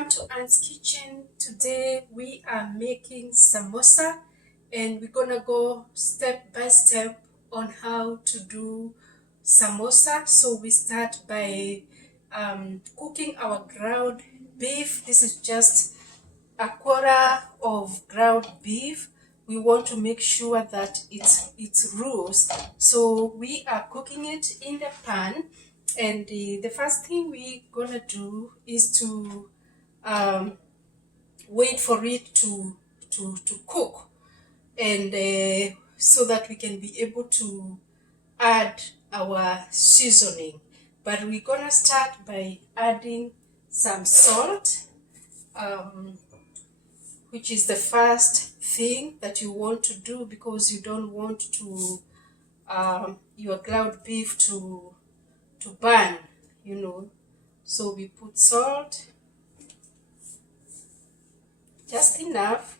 Welcome to sKitchen. Today we are making samosa and we're gonna go step by step on how to do samosa. So we start by cooking our ground beef. This is just a quarter of ground beef. We want to make sure that it's roast. So we are cooking it in the pan, and the first thing we're gonna do is to um, wait for it to cook, and so that we can be able to add our seasoning. But we're gonna start by adding some salt, um, which is the first thing that you want to do, because you don't want to your ground beef to burn, you know. So we put salt, just enough.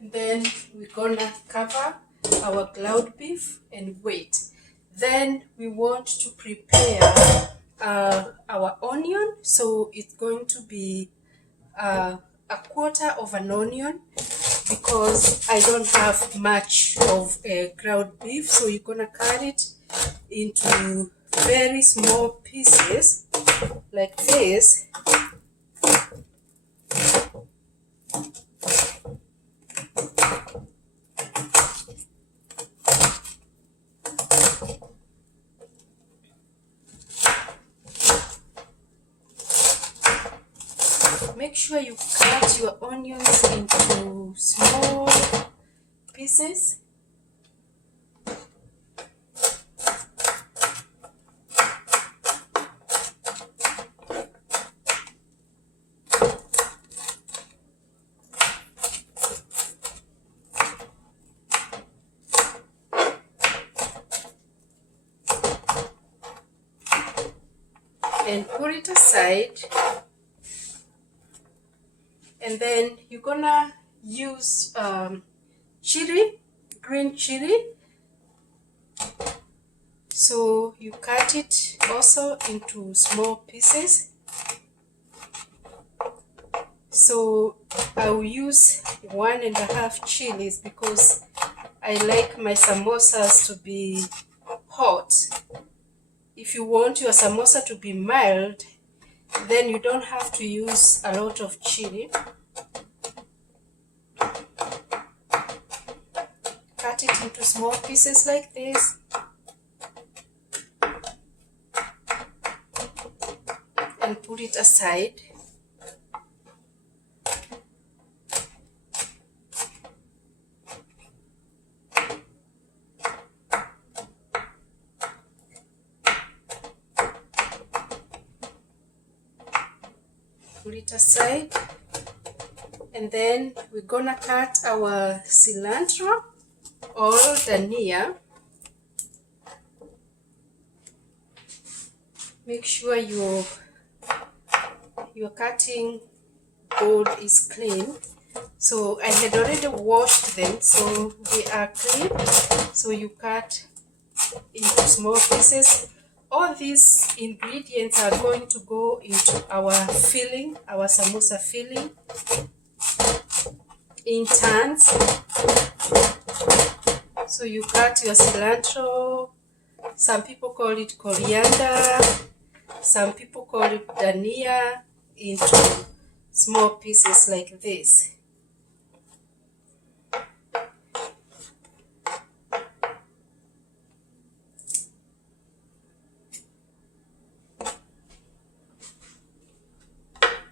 Then we're gonna cover our ground beef and wait. Then we want to prepare our onion. So it's going to be a quarter of an onion, because I don't have much of ground beef. So you're gonna cut it into very small pieces like this. Make sure you cut your onions into small pieces. And put it aside. And then you're gonna use chili, green chili. So you cut it also into small pieces. So I will use 1.5 chilies, because I like my samosas to be hot. If you want your samosa to be mild, then you don't have to use a lot of chili. Cut it into small pieces like this. And put it aside. Put it aside. And then we're gonna cut our cilantro or dhania. Make sure your cutting board is clean. So I had already washed them, so they are clean. So you cut into small pieces. All these ingredients are going to go into our filling, our samosa filling, in turns. So you cut your cilantro. Some people call it coriander. Some people call it dhania, into small pieces like this.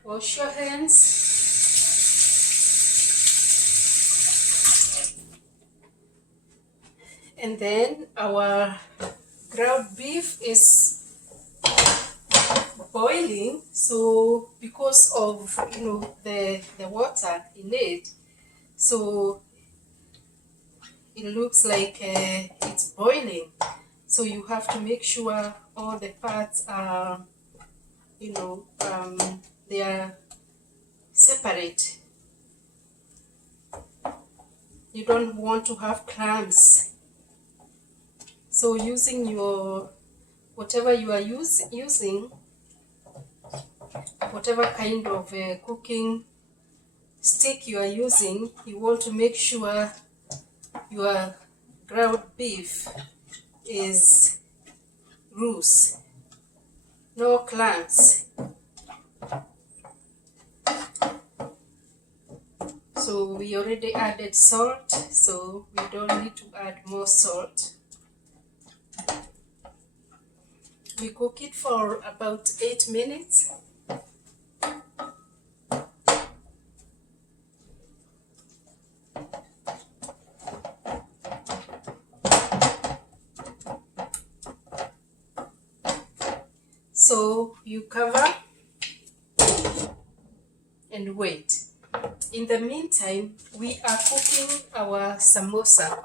Wash your hands. And then our ground beef is boiling. So because of the water in it, so it looks like it's boiling. So you have to make sure all the parts are they are separate. You don't want to have crumbs. So using your whatever you are using, whatever kind of cooking stick you are using, you want to make sure your ground beef is loose, no clumps. So we already added salt, so we don't need to add more salt. We cook it for about 8 minutes. So you cover and wait. In the meantime, we are cooking our samosa.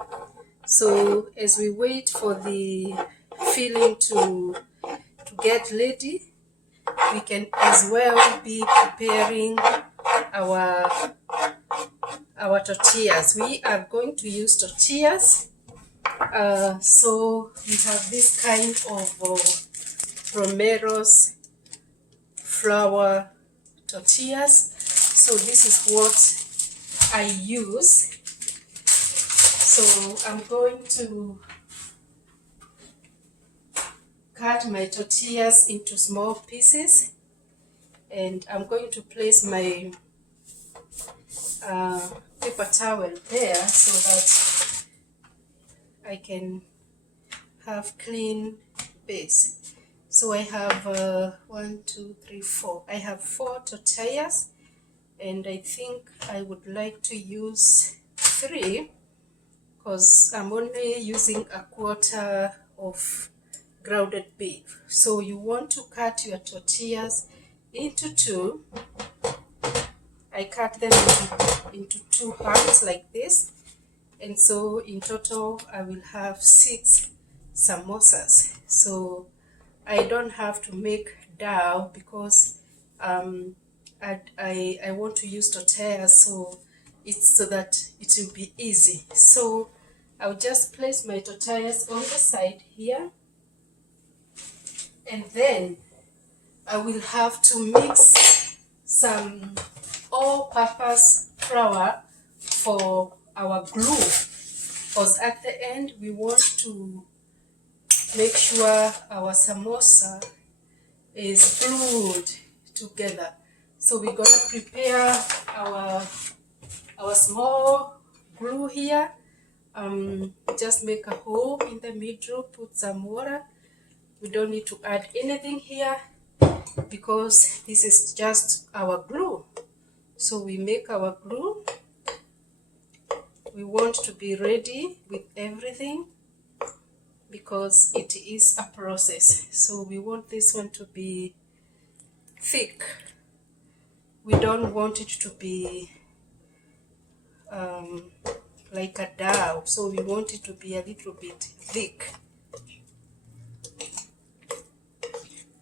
So as we wait for the filling to get ready, we can as well be preparing our tortillas. We are going to use tortillas. So we have this kind of Romero's flour tortillas. So this is what I use. So I'm going to cut my tortillas into small pieces, and I'm going to place my paper towel there so that I can have clean base. So I have 1, 2, 3, 4. I have 4 tortillas, and I think I would like to use 3 because I'm only using a quarter of grounded beef. So you want to cut your tortillas into 2. I cut them into 2 halves like this, and so in total I will have 6 samosas. So I don't have to make dough because I want to use tortillas, so it's so that it will be easy. So I'll just place my tortillas on the side here, and then I will have to mix some all-purpose flour for our glue, because at the end we want to make sure our samosa is glued together. So we're gonna prepare our small glue here. Just make a hole in the middle, put some water. We don't need to add anything here because this is just our glue. So we make our glue. We want to be ready with everything because it is a process. So we want this one to be thick. We don't want it to be like a dough. So we want it to be a little bit thick.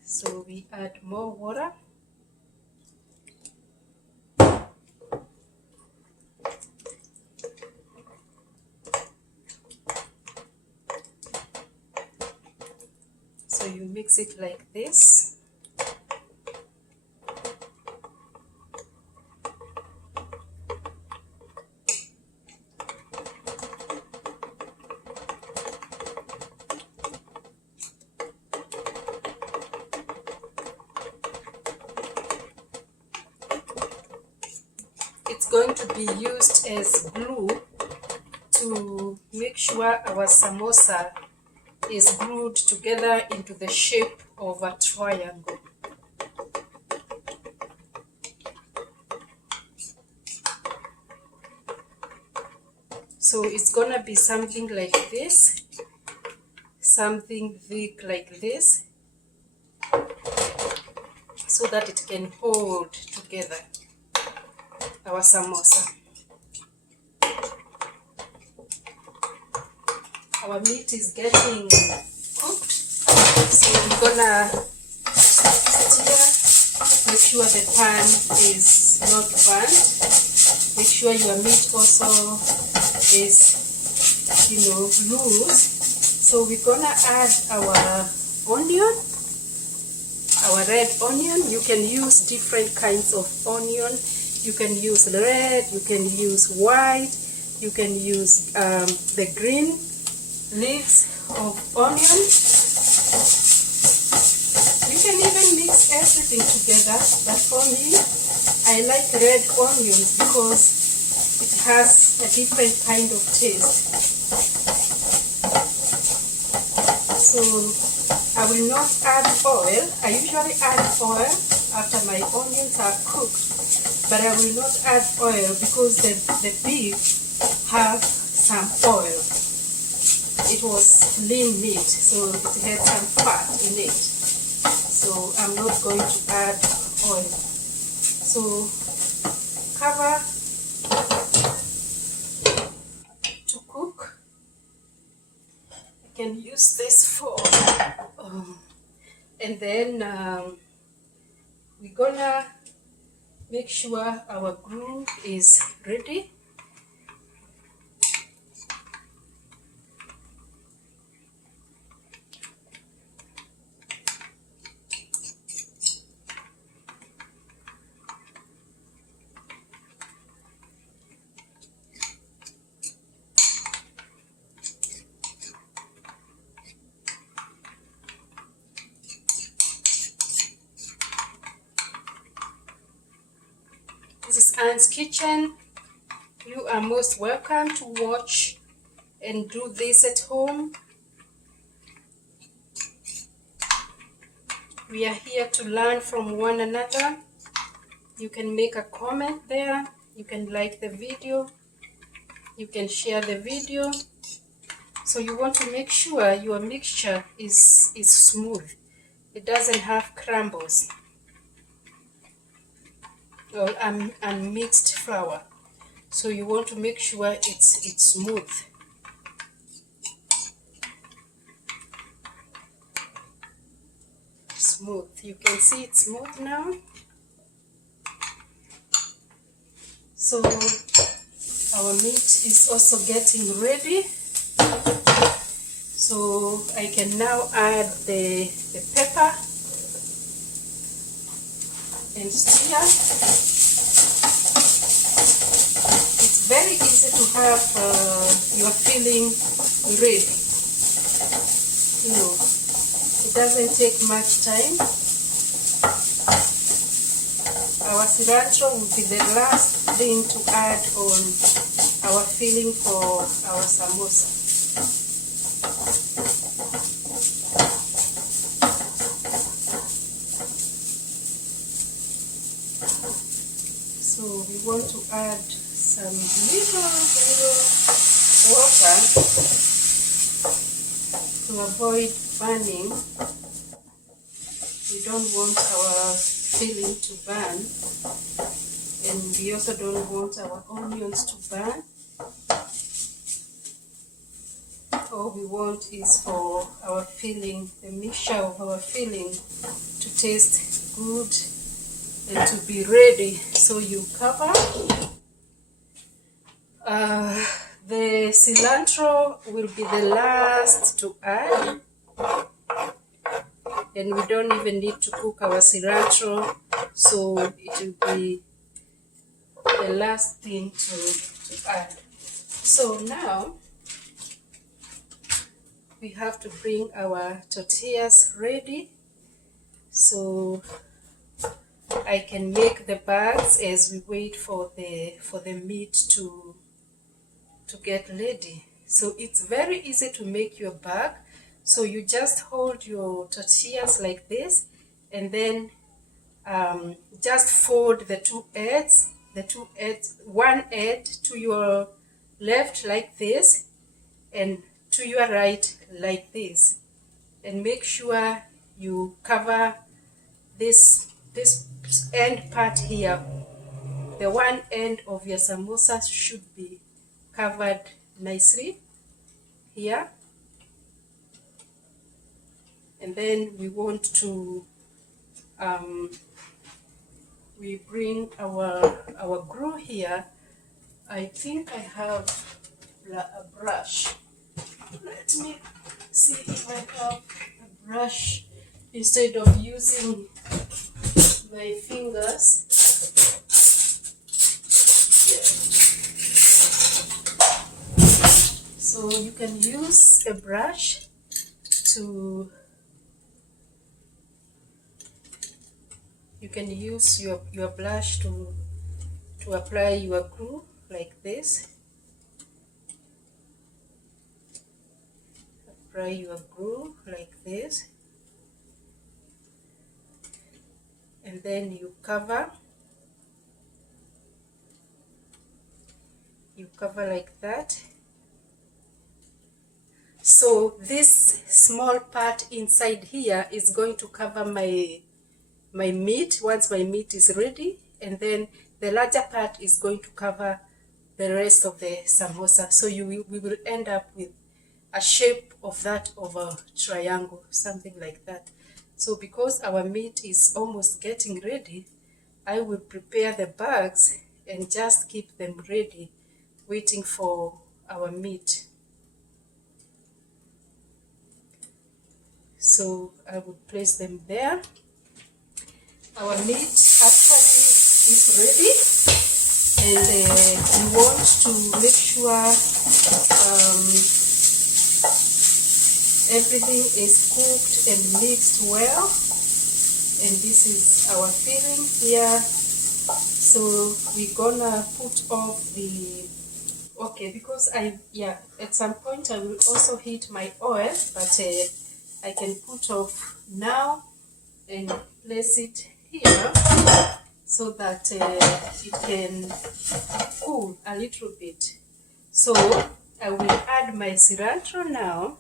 So we add more water. So you mix it like this. It's going to be used as glue to make sure our samosa is glued together into the shape of a triangle. So it's gonna be something like this, something thick like this, so that it can hold together our samosa. Our meat is getting cooked, so we're gonna stir. Make sure the pan is not burnt. Make sure your meat also is, loose, So we're gonna add our onion, our red onion. You can use different kinds of onion. You can use red, you can use white, you can use the green leaves of onion. You can even mix everything together, but for me, I like red onions because it has a different kind of taste. So I will not add oil. I usually add oil after my onions are cooked, but I will not add oil because the beef have some oil. It was lean meat, so it had some fat in it. So I'm not going to add oil. So cover to cook. I can use this for, and then we're gonna make sure our glue is ready. This is sKitchen. You are most welcome to watch and do this at home. We are here to learn from one another. You can make a comment there. You can like the video. You can share the video. So you want to make sure your mixture is smooth. It doesn't have crumbles or unmixed flour. So you want to make sure it's smooth. Smooth. You can see it's smooth now. So our meat is also getting ready. So I can now add the pepper and stir. It's very easy to have your filling ready. You know, it doesn't take much time. Our cilantro will be the last thing to add on our filling for our samosa. So we want to add some little water to avoid burning. We don't want our filling to burn, and we also don't want our onions to burn. All we want is for our filling, the mixture of our filling, to taste good and to be ready. So you cover. The cilantro will be the last to add, and we don't even need to cook our cilantro, so it will be the last thing to add. So now we have to bring our tortillas ready, so I can make the bags as we wait for the meat to get ready. So it's very easy to make your bag. So you just hold your tortillas like this, and then just fold the two edges, one edge to your left like this, and to your right like this, and make sure you cover this end part here. The one end of your samosa should be covered nicely here. And then we want to we bring our glue here. I think I have a brush. Let me see if I have a brush instead of using my fingers. So you can use a brush to, you can use your brush to apply your glue like this. Apply your glue like this, and then you cover like that. So this small part inside here is going to cover my meat once my meat is ready, and then the larger part is going to cover the rest of the samosa. So we will end up with a shape of that of a triangle, something like that. So because our meat is almost getting ready, I will prepare the bags and just keep them ready, waiting for our meat. So I will place them there. Our meat actually is ready, and we want to make sure everything is cooked and mixed well, and this is our filling here. So we're gonna put off the, okay, because at some point I will also heat my oil, but I can put off now and place it here so that it can cool a little bit. So I will add my cilantro now.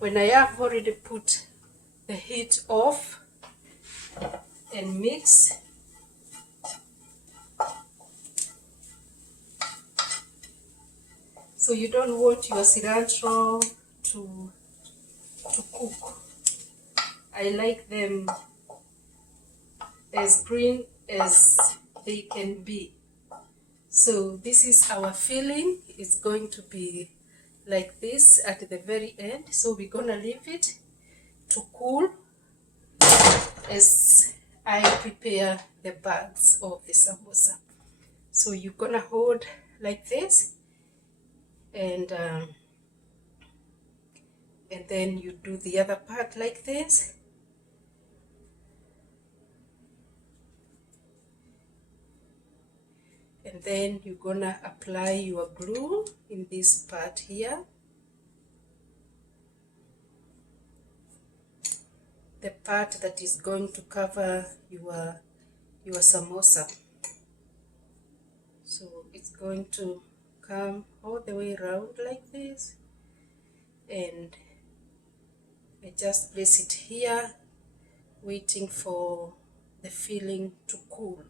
When I have already put the heat off and mix, so you don't want your cilantro to cook. I like them as green as they can be. So this is our filling. It's going to be like this at the very end. So we're gonna leave it to cool as I prepare the bags of the samosa. So you're gonna hold like this, and then you do the other part like this. And then you're gonna apply your glue in this part here, the part that is going to cover your samosa. So it's going to come all the way around like this, and I just place it here, waiting for the filling to cool.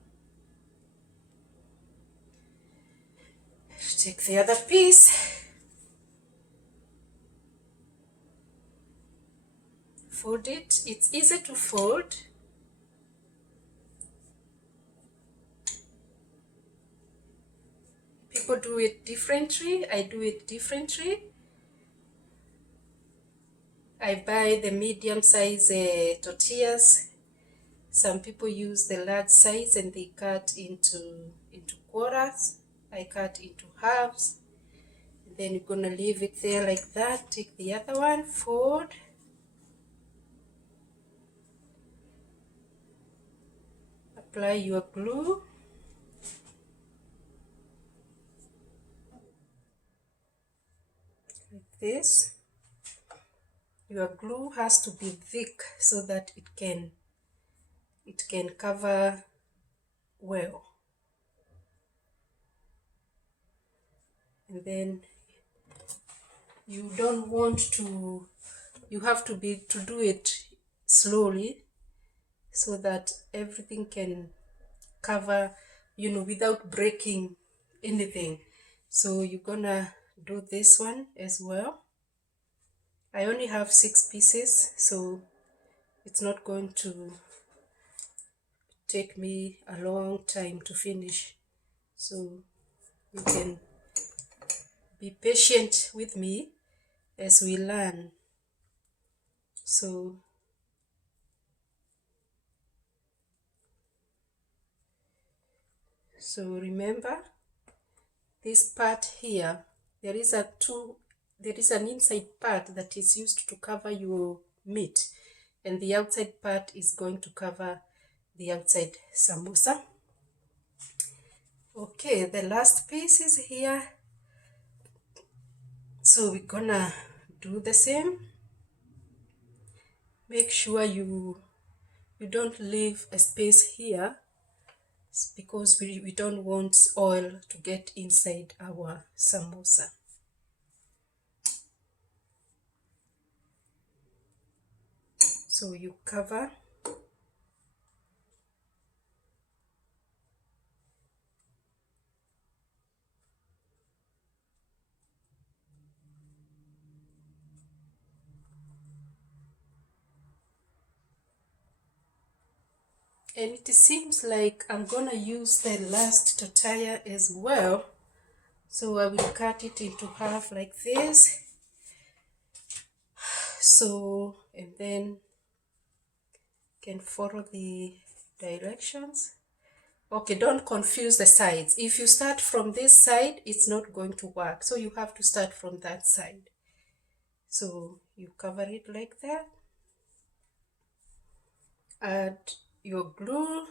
Take the other piece, fold it. It's easy to fold. People do it differently. I do it differently. I buy the medium size tortillas. Some people use the large size and they cut into quarters. I cut into halves. Then you're gonna leave it there like that. Take the other one, fold, apply your glue, like this. Your glue has to be thick so that it can cover well. And then you don't want to, you have to do it slowly so that everything can cover, without breaking anything. So you're gonna do this one as well. I only have 6 pieces, so it's not going to take me a long time to finish. So you can be patient with me as we learn. So remember this part here, there is an inside part that is used to cover your meat, and the outside part is going to cover the outside samosa. Okay, the last piece is here, so we're gonna do the same. Make sure you don't leave a space here, because we don't want oil to get inside our samosa. So you cover. And it seems like I'm gonna use the last tortilla as well. So I will cut it into half like this. So, and then can follow the directions. Okay, don't confuse the sides. If you start from this side, it's not going to work. So you have to start from that side. So you cover it like that. Add your glue.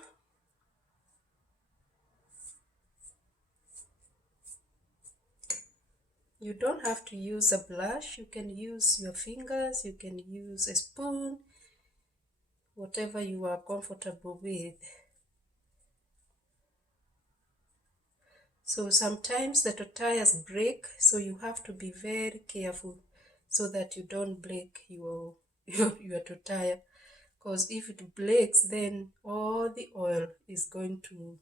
You don't have to use a brush. You can use your fingers. You can use a spoon. Whatever you are comfortable with. So sometimes the tortillas break, so you have to be very careful so that you don't break your tortilla, because if it breaks, then all the oil is going to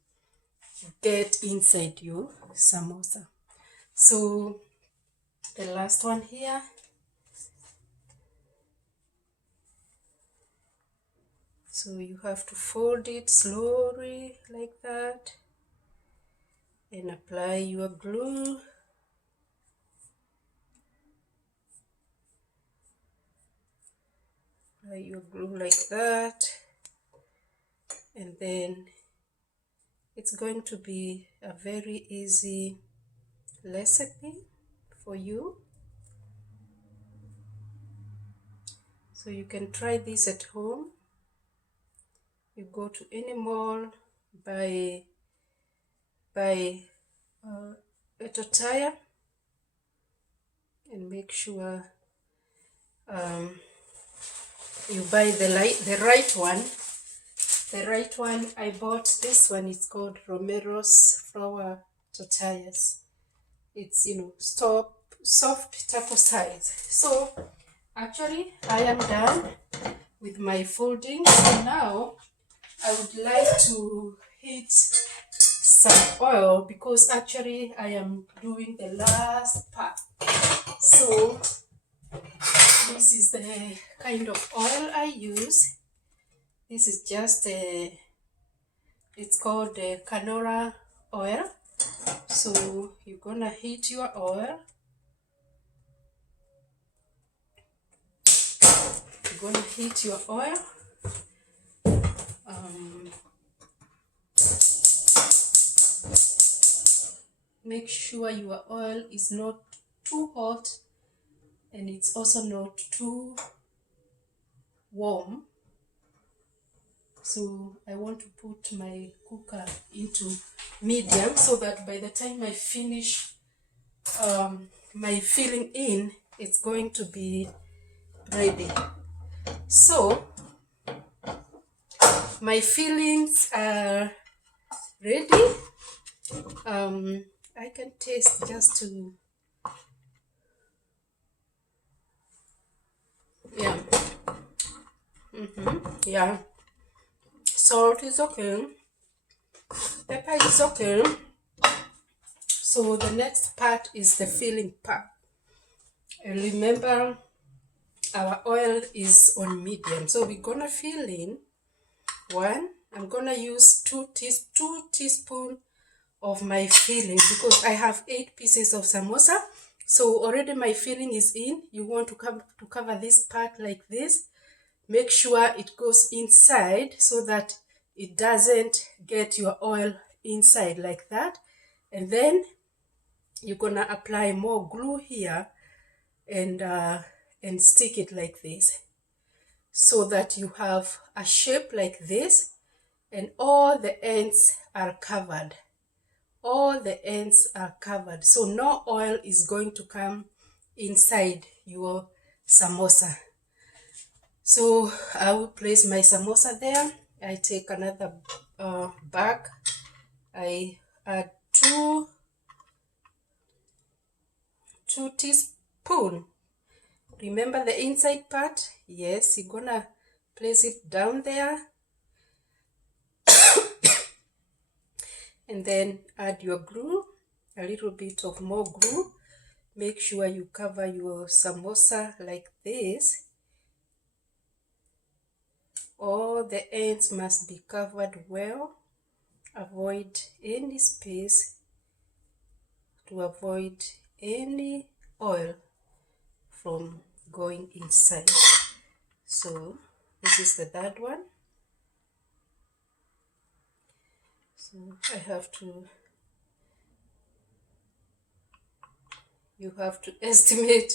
get inside your samosa. So the last one here. So you have to fold it slowly like that and apply your glue. Apply your glue like that, and then it's going to be a very easy recipe for you. So you can try this at home. You go to any mall, buy a tortilla, and make sure you buy the right one. The right one, I bought this one. It's called Romero's flour tortillas. It's, soft taco size. So actually I am done with my folding. So now I would like to heat some oil, because actually I am doing the last part. So this is the kind of oil I use. This is just it's called canola oil. So you're gonna heat your oil. You're gonna heat your oil. Make sure your oil is not too hot and it's also not too warm. So I want to put my cooker into medium, so that by the time I finish my filling in, it's going to be ready. So my fillings are ready. I can taste just to, yeah. Yeah. Salt is okay. Pepper is okay. So the next part is the filling part. And remember, our oil is on medium. So we're gonna fill in one. I'm gonna use two teaspoons of my filling, because I have 8 pieces of samosa. So already my filling is in. You want to cover this part like this. Make sure it goes inside so that it doesn't get your oil inside like that. And then you're gonna apply more glue here and stick it like this so that you have a shape like this and all the ends are covered. All the ends are covered, so no oil is going to come inside your samosa. So I will place my samosa there. I take another bag. I add two teaspoons. Remember the inside part? Yes, you're gonna place it down there and then add your glue, a little bit of more glue. Make sure you cover your samosa like this. All the ends must be covered well. Avoid any space to avoid any oil from going inside. So this is the third one. So you have to estimate.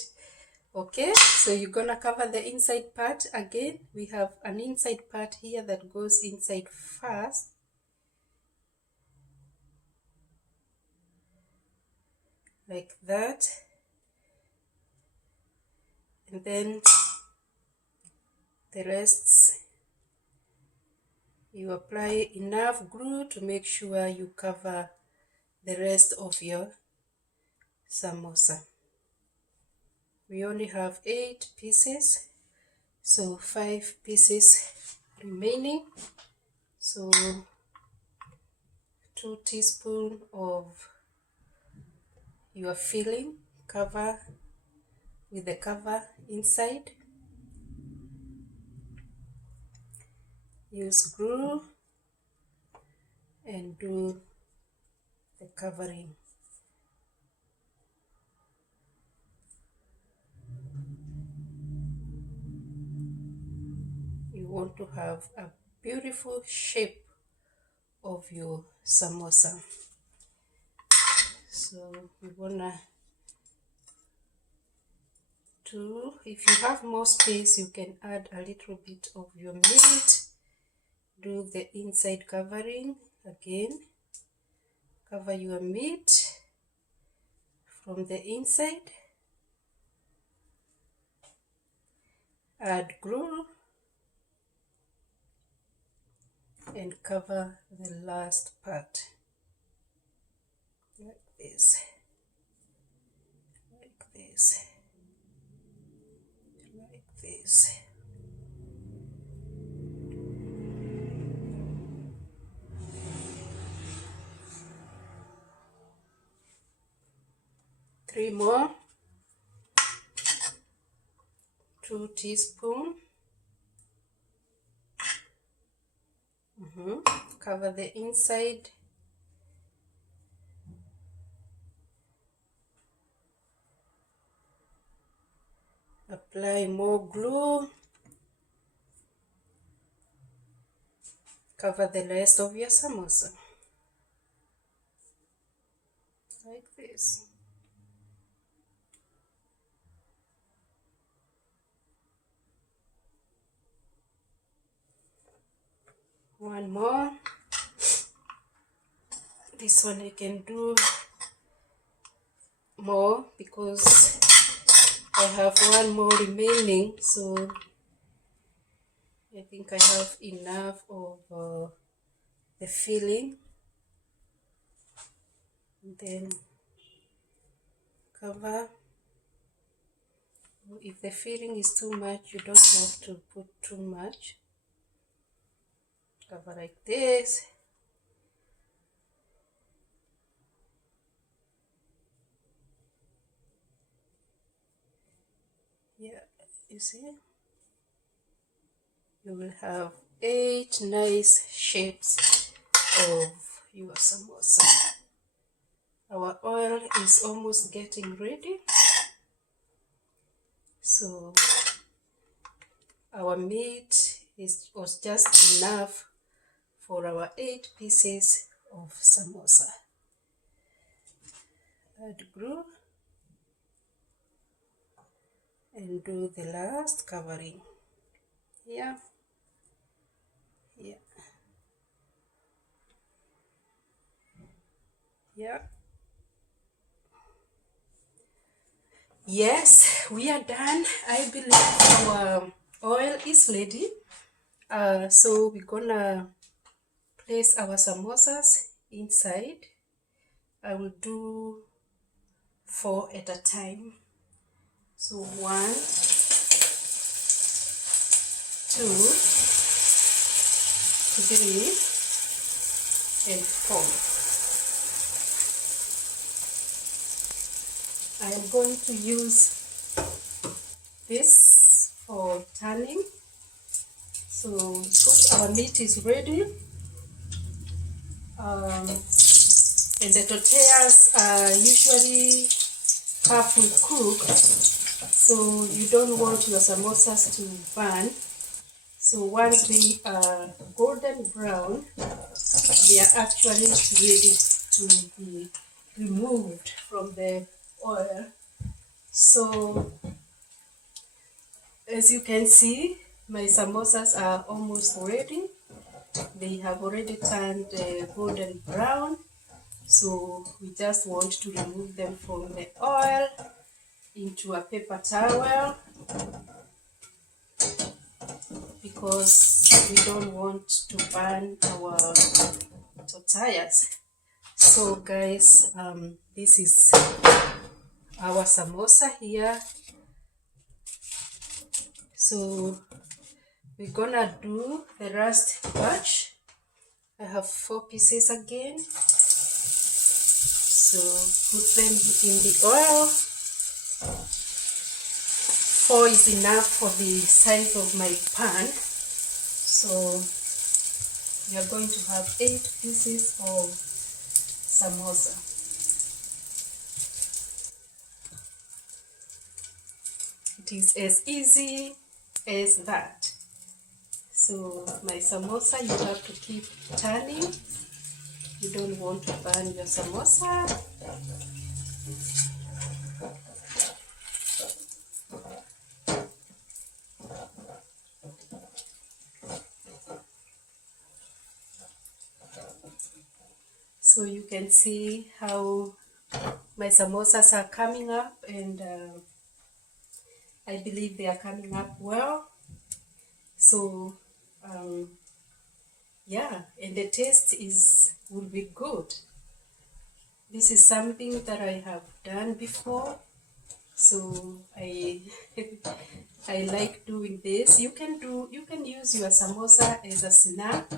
Okay, so you're gonna cover the inside part again. We have an inside part here that goes inside first. Like that. And then the rest, you apply enough glue to make sure you cover the rest of your samosa. We only have 8 pieces, so 5 pieces remaining. So 2 teaspoons of your filling, cover with the cover inside. Use glue and do the covering. You want to have a beautiful shape of your samosa. So you wanna do, if you have more space, you can add a little bit of your meat. Do the inside covering again. Cover your meat from the inside. Add glue and cover the last part like this, like this, like this. Three more. 2 teaspoons. Cover the inside. Apply more glue. Cover the rest of your samosa like this. One more. This one I can do more because I have one more remaining, so I think I have enough of the filling. Then cover. If the filling is too much, you don't have to put too much. Cover like this. Yeah, you see? You will have 8 nice shapes of your samosa. Our oil is almost getting ready. So our meat was just enough for our 8 pieces of samosa. Add glue and do the last covering. Yeah. Yes, we are done. I believe our oil is ready. So we're gonna place our samosas inside. I will do 4 at a time. So 1, 2, 3, and 4. I am going to use this for turning. So because our meat is ready, and the tortillas are usually halfway cooked, so you don't want your samosas to burn. So once they are golden brown, they are actually ready to be removed from the oil. So as you can see, my samosas are almost ready. They have already turned golden brown. So we just want to remove them from the oil into a paper towel because we don't want to burn our tortillas. So guys, this is our samosa here. So we're gonna do the last batch. I have 4 pieces again. So put them in the oil. 4 is enough for the size of my pan. So we are going to have 8 pieces of samosa. It is as easy as that. So my samosa, you have to keep turning. You don't want to burn your samosa. So you can see how my samosas are coming up, and I believe they are coming up well. So yeah, and the taste will be good. This is something that I have done before, so I I like doing this. You can use your samosa as a snack,